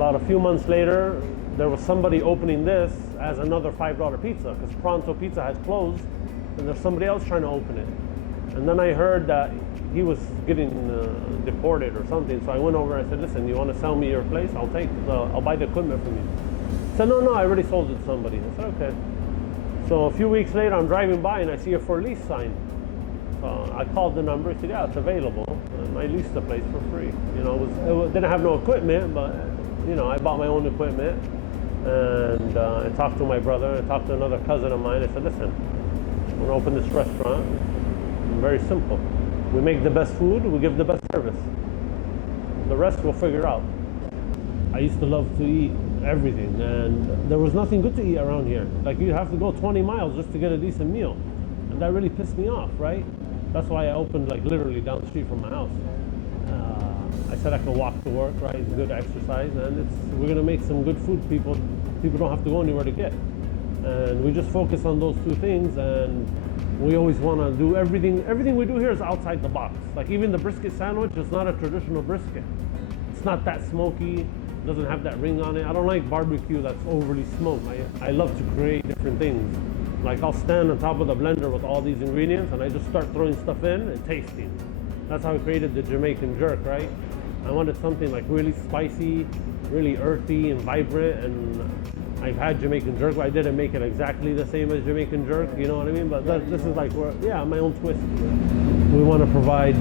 About a few months later, there was somebody opening this as another $5 pizza because Pronto Pizza had closed, and there's somebody else trying to open it. And then I heard that he was getting deported or something. So I went over and I said, listen, you want to sell me your place? I'll buy the equipment from you. He said, no, I already sold it to somebody. I said, okay. So a few weeks later, I'm driving by and I see a for lease sign. So I called the number. He said, yeah, it's available. And I leased the place for free. You know, it didn't have no equipment, but you know, I bought my own equipment. And I talked to my brother. I talked to another cousin of mine. I said, listen, I'm gonna open this restaurant. Very simple. We make the best food. We give the best service. The rest we'll figure out. I used to love to eat everything, and there was nothing good to eat around here. Like, you have to go 20 miles just to get a decent meal, and that really pissed me off, right? That's why I opened like literally down the street from my house. I said I could walk to work, right? It's good exercise, and we're gonna make some good food. People don't have to go anywhere to get, and we just focus on those two things. And we always want to do everything we do here is outside the box. Like, even the brisket sandwich is not a traditional brisket. It's not that smoky. Doesn't have that ring on it. I don't like barbecue that's overly smoked. I love to create different things. Like, I'll stand on top of the blender with all these ingredients and I just start throwing stuff in and tasting. That's how I created the Jamaican jerk, right? I wanted something like really spicy, really earthy and vibrant, and I've had Jamaican jerk, but I didn't make it exactly the same as Jamaican jerk, you know what I mean? But this is like, my own twist. We want to provide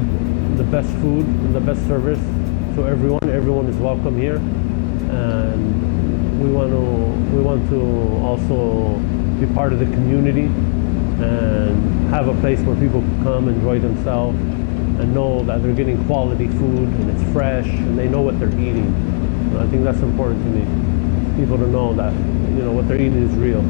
the best food and the best service to everyone. Everyone is welcome here. And we want to also be part of the community and have a place where people can come, enjoy themselves, and know that they're getting quality food and it's fresh and they know what they're eating. And I think that's important to me. People to know that, you know, what they're eating is real.